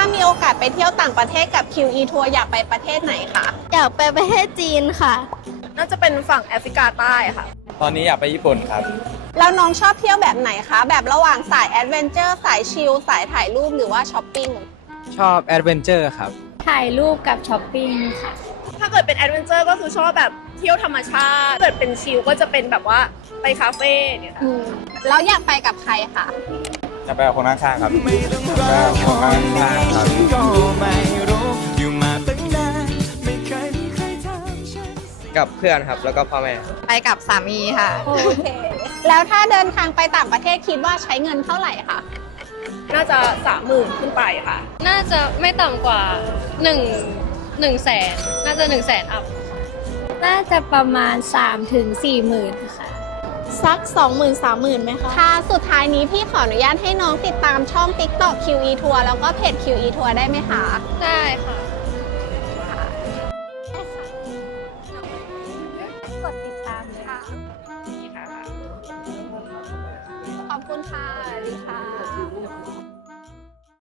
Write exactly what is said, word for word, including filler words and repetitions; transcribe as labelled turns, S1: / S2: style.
S1: มีโอกาสไปเที่ยวต่างประเทศกับ คิว อี ทัวร์อยากไปประเทศไหนคะ
S2: อยากไปประเทศจีนค่ะ
S3: น่าจะเป็นฝั่งแอฟริกาใต้ค่ะ
S4: ตอนนี้อยากไปญี่ปุ่นครับ
S1: แล้วน้องชอบเที่ยวแบบไหนคะ แบบระหว่างสายแอดเวนเจอร์สายชิลสายถ่ายรูปหรือว่าช้อปปิ้ง
S4: ชอบแอดเวนเจอร์ครับ
S2: ถ่ายรูปกับช้อปปิ้งค่ะ
S3: ถ้าเกิดเป็นแอดเวนเจอร์ก็คือชอบแบบเที่ยวธรรมชาติถ้าเกิดเป็นชิลก็จะเป็นแบบว่าไปคาเฟ่เนี่ยค่ะ
S1: อืมแล้วอยากไปกับใครคะ
S4: จะไปกับคนข้างๆครับไปกับคนข้างๆครับ
S5: กับเพื่อนครับแล้วก็พ่อแม่
S2: ไปกับสามีค่ะ
S1: โอเค แล้วถ้าเดินทางไปต่างประเทศคิดว่าใช้เงินเท่าไหร่คะ
S3: น่าจะสามหมื่นขึ้นไปค่ะ
S6: น่าจะไม่ต่ำกว่า1 1แสนน่าจะ1แสนอัพ
S2: น่าจะประมาณ สามถึงสี่ หมื่นค่ะ สัก สองหมื่นสามหมื่นไหมคะ
S1: ค่ะ สุดท้ายนี้พี่ขออนุญาตให้น้องติดตามช่อง TikTok คิว อี ทัวร์แล้วก็เพจ คิว อี ทัวร์ได้ไหมคะ
S6: ได้ค่ะ
S2: กดติดตามเลยค่ะ
S1: ขอบคุณค่ะสวัสดีค่ะ